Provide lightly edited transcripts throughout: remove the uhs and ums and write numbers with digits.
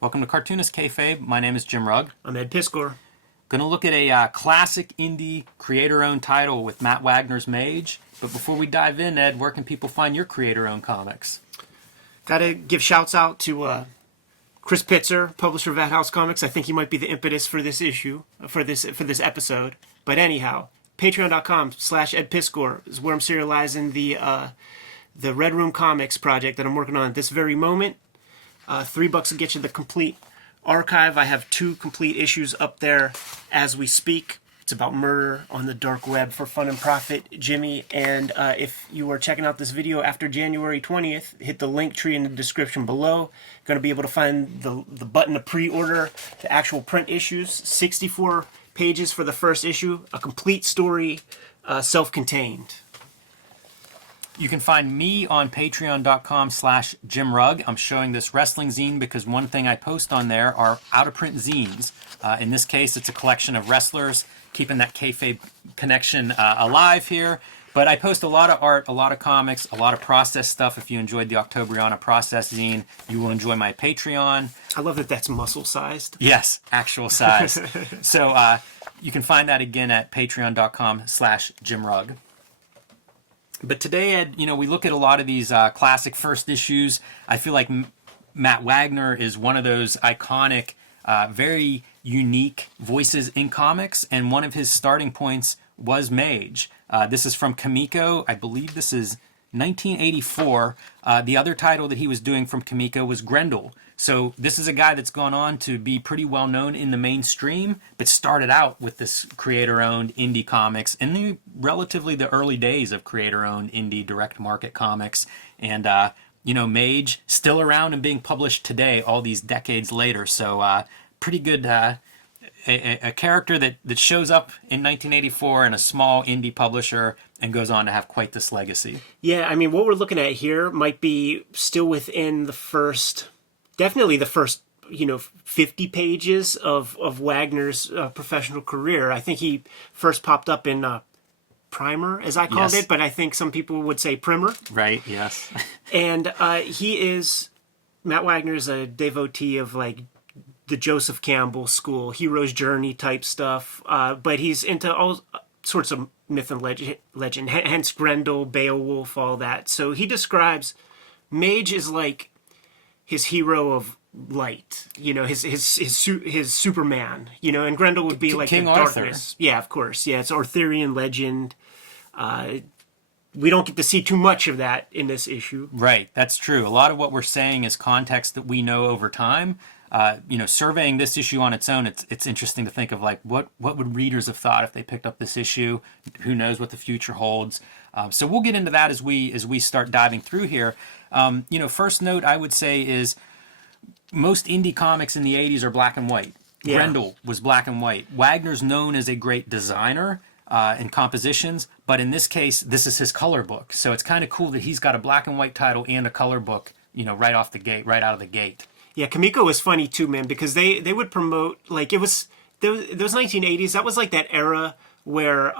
Welcome to Cartoonist Kayfabe. My name is Jim Rugg. I'm Ed Piskor. Going to look at a classic indie creator-owned title with Matt Wagner's Mage. But before we dive in, Ed, where can people find your creator-owned comics? Got to give shouts out to Chris Pitzer, publisher of Vat House Comics. I think he might be the impetus for this issue, for this episode. But anyhow, patreon.com/Ed Piskor is where I'm serializing the Red Room Comics project that I'm working on at this very moment. $3 will get you the complete archive. I have 2 complete issues up there as we speak. It's about murder on the dark web for fun and profit, Jimmy. And if you are checking out this video after January 20th, hit the link tree in the description below. Going to be able to find the button to pre-order the actual print issues. 64 pages for the first issue, a complete story, self-contained. You can find me on patreon.com/Jim Rugg. I'm showing this wrestling zine because one thing I post on there are out-of-print zines. In this case, it's a collection of wrestlers, keeping that kayfabe connection alive here. But I post a lot of art, a lot of comics, a lot of process stuff. If you enjoyed the Octobriana process zine, you will enjoy my Patreon. I love that that's muscle-sized. Yes, actual size. So you can find that again at patreon.com/Jim Rugg. But today, Ed, we look at a lot of these classic first issues. I feel like Matt Wagner is one of those iconic, very unique voices in comics, and one of his starting points was Mage. This is from Kamiko. I believe this is 1984. The other title that he was doing from Kamiko was Grendel. So this is a guy that's gone on to be pretty well known in the mainstream, but started out with this creator-owned indie comics in the relatively the early days of creator-owned indie direct market comics. And, Mage still around and being published today, all these decades later. So pretty good, a character that shows up in 1984 in a small indie publisher and goes on to have quite this legacy. Yeah, I mean, what we're looking at here might be still within definitely the first 50 pages of Wagner's professional career. I think he first popped up in Primer, as I called it, but I think some people would say Primer. Right, yes. And Matt Wagner is a devotee of like the Joseph Campbell school, hero's journey type stuff, but he's into all sorts of myth and legend, hence Grendel, Beowulf, all that. So he describes Mage is like his hero of light, his Superman, and Grendel would be like King the Arthur. darkness. Yeah, of course. Yeah, it's Arthurian legend. We don't get to see too much of that in this issue. Right, that's true. A lot of what we're saying is context that we know over time. Surveying this issue on its own, it's interesting to think of like what would readers have thought if they picked up this issue. Who knows what the future holds? So we'll get into that as we start diving through here. First note I would say is most indie comics in the 80s are black and white. Yeah. Grendel was black and white. Wagner's known as a great designer in compositions, but in this case, this is his color book. So it's kind of cool that he's got a black and white title and a color book, right off the gate, right out of the gate. Yeah, Kamiko was funny too, man, because they would promote like those 1980s. That was like that era where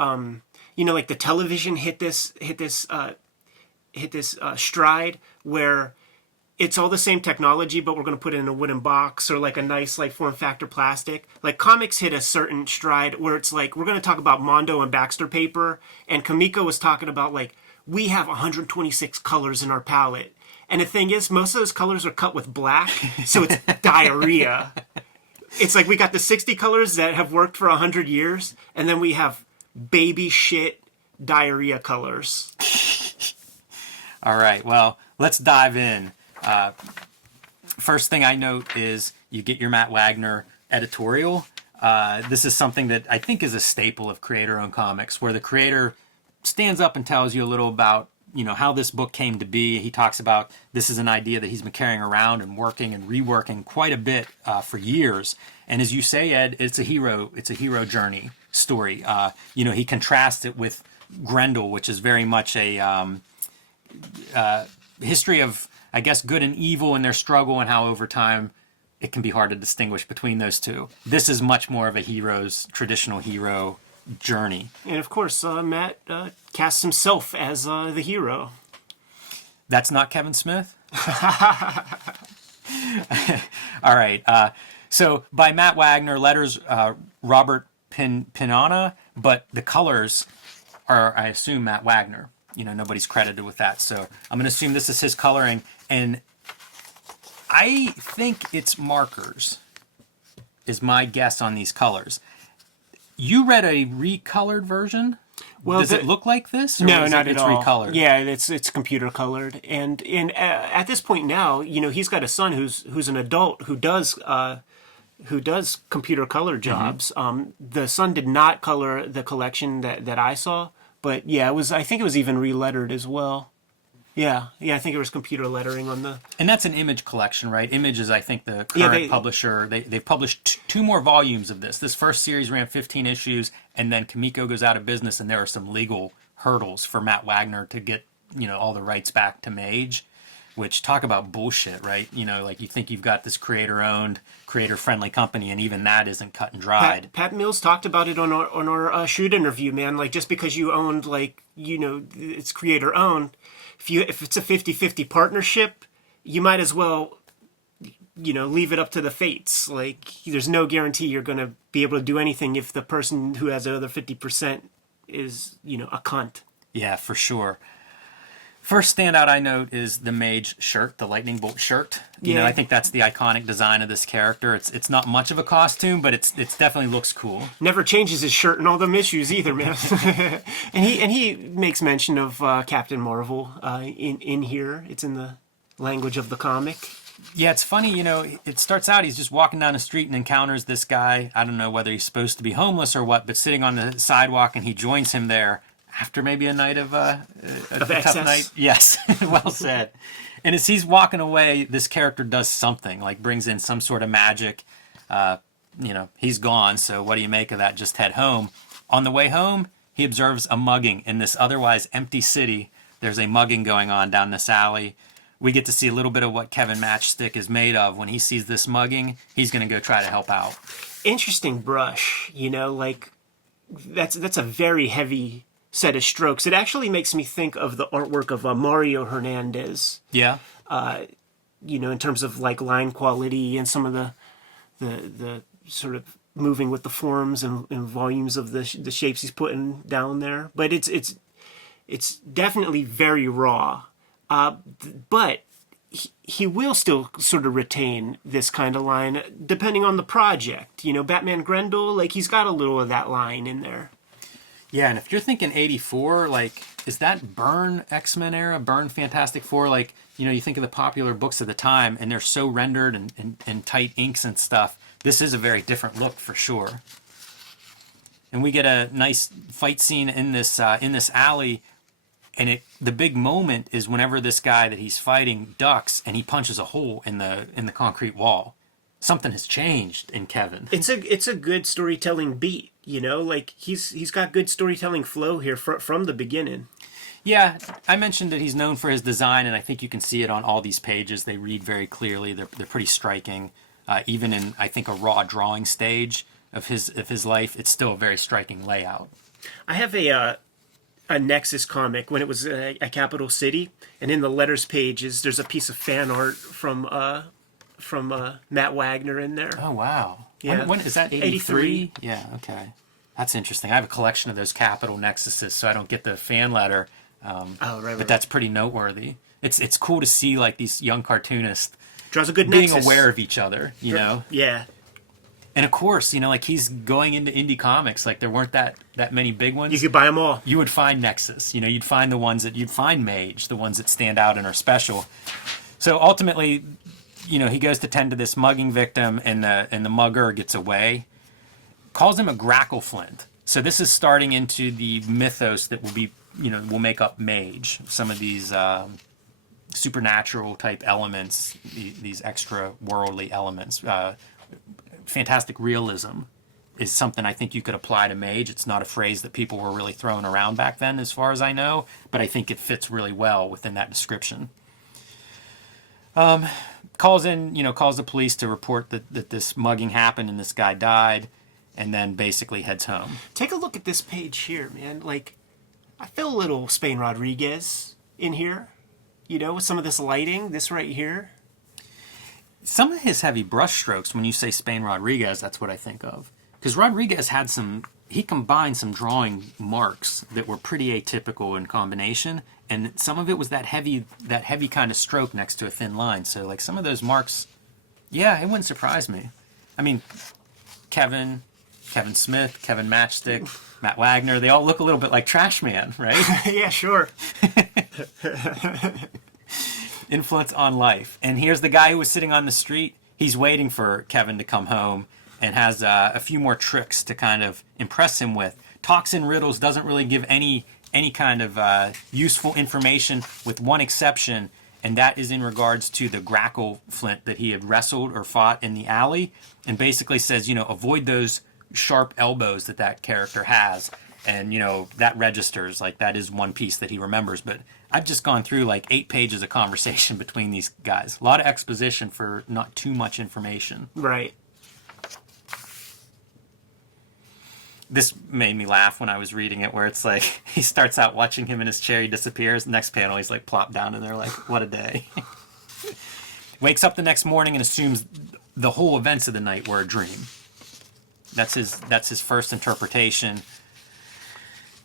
like the television hit this stride where it's all the same technology, but we're going to put it in a wooden box or like a nice like form factor plastic. Like comics hit a certain stride where it's like we're going to talk about Mondo and Baxter paper, and Kamiko was talking about like we have 126 colors in our palette. And the thing is, most of those colors are cut with black, so it's diarrhea. It's like we got the 60 colors that have worked for 100 years, and then we have baby shit diarrhea colors. All right, well, let's dive in. First thing I note is you get your Matt Wagner editorial. This is something that I think is a staple of creator-owned comics, where the creator stands up and tells you a little about how this book came to be. He talks about this is an idea that he's been carrying around and working and reworking quite a bit for years. And as you say, Ed, it's a hero journey story. He contrasts it with Grendel, which is very much a history of, I guess, good and evil and their struggle and how over time it can be hard to distinguish between those two. This is much more of a traditional hero journey. And of course, Matt casts himself as the hero. That's not Kevin Smith? All right. So by Matt Wagner, letters Robert Pinana, but the colors are, I assume, Matt Wagner. Nobody's credited with that. So I'm going to assume this is his coloring. And I think it's markers, is my guess on these colors. You read a recolored version? Well, does it look like this? Or no, not at it's all. Recolored? Yeah, it's computer colored, and at this point now, he's got a son who's an adult who does computer color jobs. The son did not color the collection that I saw, but yeah, I think it was even relettered as well. Yeah, I think it was computer lettering on the. And that's an Image collection, right? Image is, I think, the current publisher. They've published two more volumes of this. This first series ran 15 issues, and then Kamiko goes out of business, and there are some legal hurdles for Matt Wagner to get, all the rights back to Mage, which, talk about bullshit, right? Like, you think you've got this creator-owned, creator-friendly company, and even that isn't cut and dried. Pat Mills talked about it on our shoot interview, man. Like, just because you owned, it's creator-owned, if it's a 50-50 partnership, you might as well, leave it up to the fates. Like, there's no guarantee you're going to be able to do anything if the person who has the other 50% is, a cunt. Yeah, for sure. First standout I note is the Mage shirt, the lightning bolt shirt. I think that's the iconic design of this character. It's not much of a costume, but it's definitely looks cool. Never changes his shirt in all them issues either, man. and he makes mention of Captain Marvel in here. It's in the language of the comic. Yeah, it's funny, it starts out, he's just walking down the street and encounters this guy. I don't know whether he's supposed to be homeless or what, but sitting on the sidewalk, and he joins him there after maybe a night of a tough night. Yes, well said. And as he's walking away, this character does something, like brings in some sort of magic. He's gone, so what do you make of that? Just head home. On the way home, he observes a mugging in this otherwise empty city. There's a mugging going on down this alley. We get to see a little bit of what Kevin Matchstick is made of. When he sees this mugging, he's going to go try to help out. Interesting brush, that's a very heavy set of strokes. It actually makes me think of the artwork of Mario Hernandez. Yeah. In terms of like line quality and some of the sort of moving with the forms and volumes of the shapes he's putting down there. But it's definitely very raw. But he will still sort of retain this kind of line depending on the project. Batman Grendel, like he's got a little of that line in there. Yeah, and if you're thinking 84, like, is that Byrne X-Men era, Byrne Fantastic Four? Like, you think of the popular books of the time, and they're so rendered and tight inks and stuff. This is a very different look for sure. And we get a nice fight scene in this alley, and the big moment is whenever this guy that he's fighting ducks, and he punches a hole in the concrete wall. Something has changed in Kevin. It's a good storytelling beat. Like he's got good storytelling flow here from the beginning. Yeah, I mentioned that he's known for his design, and I think you can see it on all these pages. They read very clearly. They're pretty striking. Even in, I think, a raw drawing stage of his life, it's still a very striking layout. I have a Nexus comic when it was a Capital City, and in the letters pages, there's a piece of fan art from Matt Wagner in there. Oh, wow. Yeah. When is that, 83? Yeah, okay. That's interesting. I have a collection of those Capital Nexuses, so I don't get the fan letter. But that's pretty noteworthy. It's cool to see like these young cartoonists draws a good being nexus. Aware of each other, Yeah. And of course, like he's going into indie comics. Like there weren't that many big ones. You could buy them all. You would find Nexus. You'd find the ones you'd find Mage, the ones that stand out and are special. So ultimately, he goes to tend to this mugging victim, and the mugger gets away. Calls him a grackle flint. So this is starting into the mythos that will make up Mage. Some of these supernatural type elements, these extra worldly elements. Fantastic realism is something I think you could apply to Mage. It's not a phrase that people were really throwing around back then, as far as I know, but I think it fits really well within that description. Calls the police to report that this mugging happened and this guy died, and then basically heads home. Take a look at this page here, man. Like, I feel a little Spain Rodriguez in here, with some of this lighting, this right here. Some of his heavy brushstrokes, when you say Spain Rodriguez, that's what I think of. Because Rodriguez had he combined some drawing marks that were pretty atypical in combination, and some of it was that heavy kind of stroke next to a thin line. So like some of those marks, yeah, it wouldn't surprise me. I mean, Kevin Smith, Kevin Matchstick, Matt Wagner, they all look a little bit like Trash Man, right? Yeah, sure. Influence on life. And here's the guy who was sitting on the street. He's waiting for Kevin to come home and has a few more tricks to kind of impress him with. Talks in riddles, doesn't really give any kind of useful information, with one exception, and that is in regards to the grackle flint that he had wrestled or fought in the alley, and basically says, avoid those sharp elbows that character has. And, that registers, like that is one piece that he remembers. But I've just gone through like 8 pages of conversation between these guys. A lot of exposition for not too much information. Right. This made me laugh when I was reading it, where it's like he starts out watching him in his chair, he disappears. Next panel, he's like plopped down and they're like, what a day. Wakes up the next morning and assumes the whole events of the night were a dream. That's his first interpretation.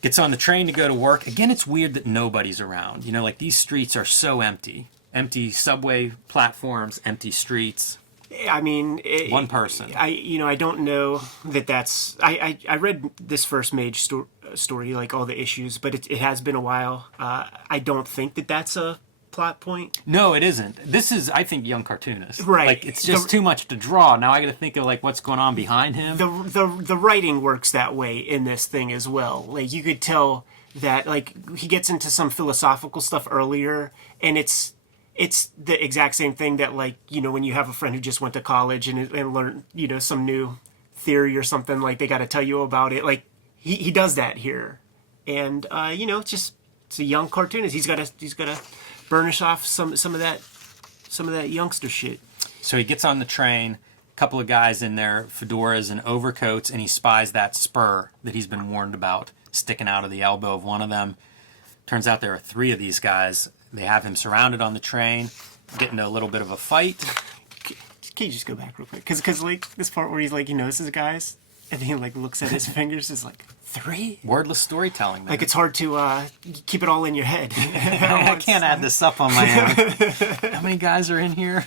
Gets on the train to go to work. Again, it's weird that nobody's around. Like these streets are so empty. Empty subway platforms, empty streets. I mean, one person. I don't know that's. I read this first Mage story, like all the issues, but it has been a while. I don't think that's a plot point. No, it isn't. This is, I think, young cartoonist. Right. Like it's just too much to draw. Now I got to think of like what's going on behind him. The writing works that way in this thing as well. Like you could tell that like he gets into some philosophical stuff earlier, and it's the exact same thing that like when you have a friend who just went to college and learned some new theory or something, like they got to tell you about it. Like he does that here, and it's a young cartoonist. He's got to burnish off some of that youngster shit. So he gets on the train, a couple of guys in their fedoras and overcoats, and he spies that spur that he's been warned about sticking out of the elbow of one of them. Turns out there are 3 of these guys. They have him surrounded on the train, get into a little bit of a fight. Can you just go back real quick? Because like this part where he's like, he notices guys, and he like looks at his fingers, is like 3? Wordless storytelling, man. Like it's hard to keep it all in your head. I can't add this up on my own. How many guys are in here?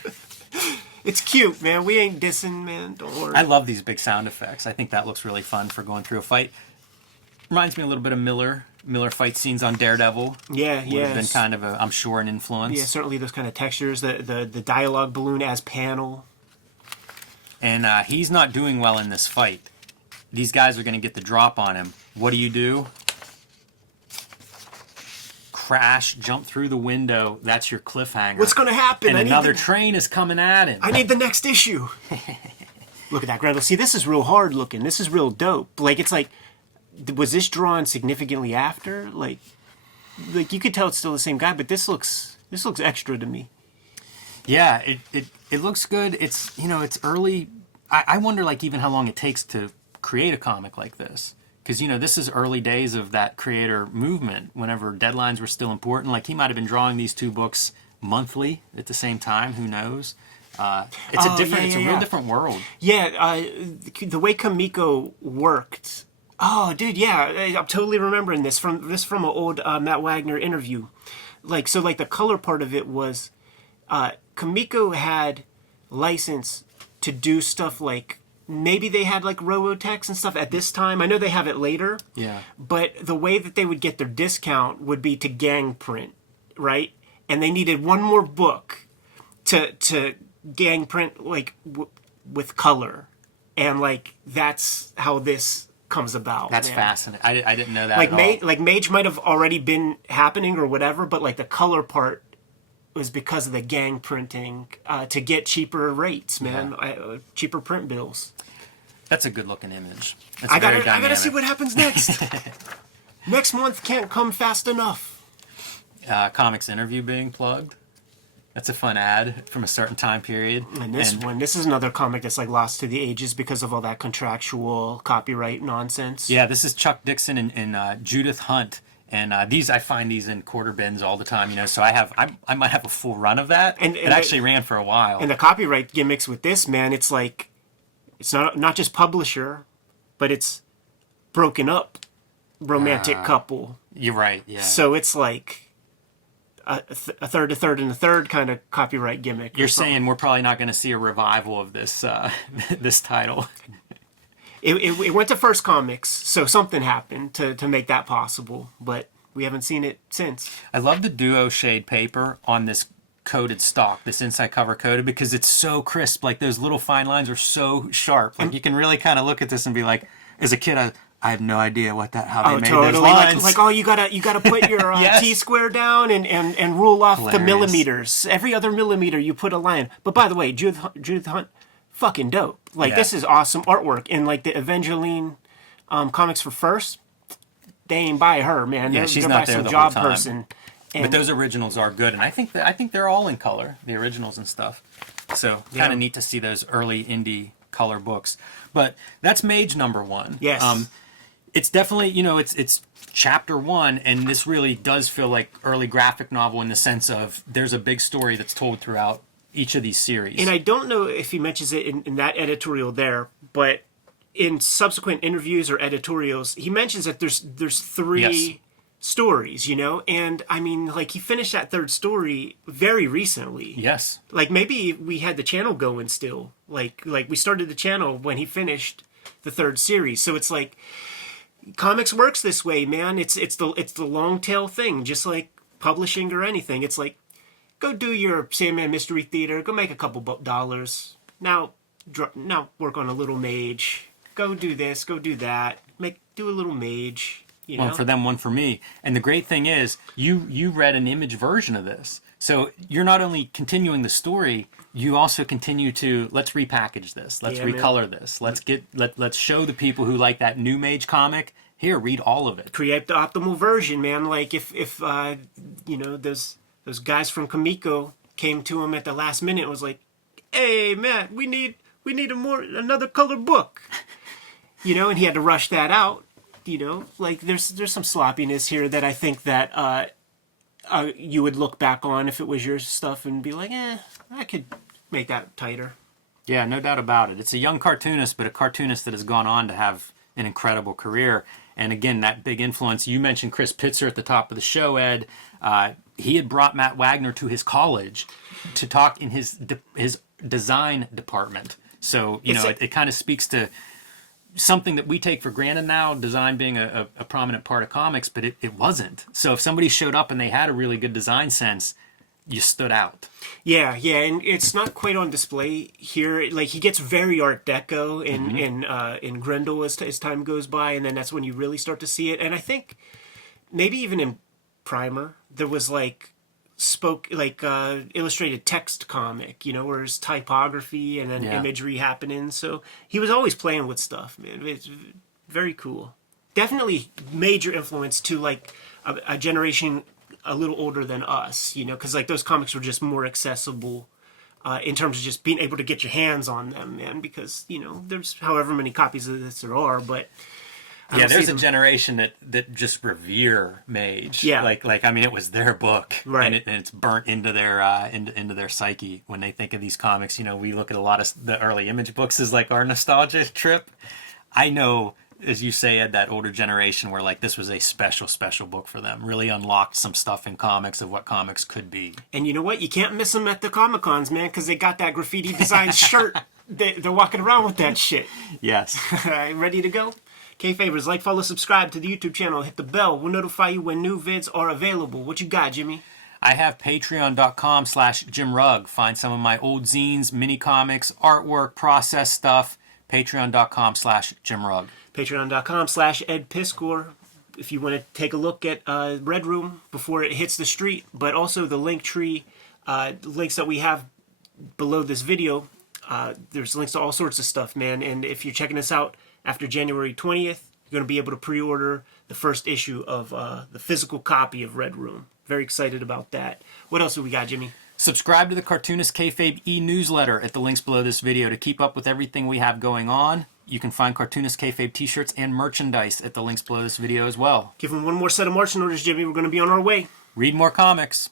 It's cute, man. We ain't dissing, man. Don't worry. I love these big sound effects. I think that looks really fun for going through a fight. Reminds me a little bit of Miller fight scenes on Daredevil. Yeah, would have been kind of I'm sure, an influence. Yeah, certainly those kind of textures. The dialogue balloon as panel. And he's not doing well in this fight. These guys are going to get the drop on him. What do? Crash, jump through the window. That's your cliffhanger. What's going to happen? And another train is coming at him. I need the next issue. Look at that, Gretel. See, this is real hard looking. This is real dope. Like, it's like, was this drawn significantly after? Like you could tell it's still the same guy, but this looks extra to me. Yeah, it looks good. It's it's early. I wonder like even how long it takes to create a comic like this, because this is early days of that creator movement. Whenever deadlines were still important, like he might have been drawing these 2 books monthly at the same time. Who knows? It's a real different world. Yeah, the way Kamiko worked. Oh, dude, yeah, I'm totally remembering this from an old Matt Wagner interview. Like, so, like, the color part of it was Kamiko had license to do stuff like, maybe they had, like, Robotex and stuff at this time. I know they have it later. Yeah. But the way that they would get their discount would be to gang print, right? And they needed one more book to gang print, like, with color. And, like, that's how this comes about. That's fascinating. I didn't know that like at all. Like Mage might have already been happening or whatever, but like the color part was because of the gang printing to get cheaper rates, man. Cheaper print bills. That's a good looking image. I gotta see what happens next. Next month can't come fast enough. Comics interview being plugged. That's a fun ad from a certain time period. And this is another comic that's like lost to the ages because of all that contractual copyright nonsense. Yeah, this is Chuck Dixon and Judith Hunt And these, I find these in quarter bins all the time, you know. So I might have a full run of that. And it actually ran for a while. And the copyright gimmicks with this, man, it's like, it's not just publisher, but it's broken up romantic couple. You're right, yeah. So it's like a third, a third, and a third kind of copyright gimmick. You're saying we're probably not going to see a revival of this this title. It went to First Comics, so something happened to make that possible, but we haven't seen it since. I love the duo shade paper on this coated stock, this inside cover coated, because it's so crisp. Like, those little fine lines are so sharp. Like, you can really kind of look at this and be like, as a kid, I have no idea how they made those lines. Like, oh, you gotta put your Yes. T-square down and rule off Hilarious. the millimeters. Every other millimeter, you put a line. But by the way, Judith Hunt, fucking dope. Like, this is awesome artwork. And like the Evangeline comics for First, they ain't by her, man. Yeah, they're, she's they're not by there some the job whole time. person. And But those originals are good, and I think they're all in color, the originals and stuff. So kind of neat to see those early indie color books. But that's Mage #1. Yes. It's definitely, you know, it's chapter 1, and this really does feel like early graphic novel in the sense of there's a big story that's told throughout each of these series. And I don't know if he mentions it in that editorial there, but in subsequent interviews or editorials, he mentions that there's 3 Yes. stories, you know? And I mean, like, he finished that 3rd story very recently. Yes. Like, maybe we had the channel going still. Like we started the channel when he finished the 3rd series. So it's like, comics works this way, man. It's the long tail thing, just like publishing or anything. It's like, go do your Sandman Mystery Theater, go make a couple dollars. Now work on a little Mage. Go do this, go do that. Do a little Mage. You know? One for them, one for me. And the great thing is, you read an Image version of this. So you're not only continuing the story, you also continue to, let's repackage this. Let's recolor this. Let's show the people who like that new Mage comic, here, read all of it. Create the optimal version, man. Like, if you know, those guys from Kamiko came to him at the last minute and was like, hey, Matt, we need another color book. You know, and he had to rush that out. You know, like, there's some sloppiness here that I think that you would look back on if it was your stuff and be like, I could make that tighter. Yeah, no doubt about it. It's a young cartoonist, but a cartoonist that has gone on to have an incredible career. And again, that big influence. You mentioned Chris Pitzer at the top of the show, Ed. He had brought Matt Wagner to his college to talk in his design department. So, you know, it kind of speaks to something that we take for granted now, design being a prominent part of comics, but it wasn't. So if somebody showed up and they had a really good design sense, you stood out. Yeah, and it's not quite on display here. Like, he gets very Art Deco in Grendel as time goes by, and then that's when you really start to see it. And I think maybe even in Primer, there was like illustrated text comic, you know, where there's typography and then imagery happening. So he was always playing with stuff, man. It's very cool. Definitely major influence to like a generation a little older than us, you know, because like those comics were just more accessible in terms of just being able to get your hands on them, man, because, you know, there's however many copies of this there are, but yeah, there's a generation that just revere Mage. Yeah, like I mean, it was their book, right? And it's burnt into their into their psyche when they think of these comics. You know, we look at a lot of the early Image books as like our nostalgia trip. I know, as you say, Ed, that older generation where like this was a special book for them. Really unlocked some stuff in comics of what comics could be. And you know what? You can't miss them at the Comic-Cons, man, because they got that graffiti design shirt. They're walking around with that shit. Yes. Ready to go? Kayfabers, like, follow, subscribe to the YouTube channel. Hit the bell. We'll notify you when new vids are available. What you got, Jimmy? I have patreon.com/JimRugg. Find some of my old zines, mini comics, artwork, process stuff. Patreon.com/JimRugg. Patreon.com/EdPiskor. If you want to take a look at Red Room before it hits the street, but also the link tree, links that we have below this video. There's links to all sorts of stuff, man. And if you're checking us out after January 20th, you're going to be able to pre-order the first issue of the physical copy of Red Room. Very excited about that. What else do we got, Jimmy? Subscribe to the Cartoonist Kayfabe e-newsletter at the links below this video to keep up with everything we have going on. You can find Cartoonist Kayfabe t-shirts and merchandise at the links below this video as well. Give them one more set of marching orders, Jimmy. We're going to be on our way. Read more comics.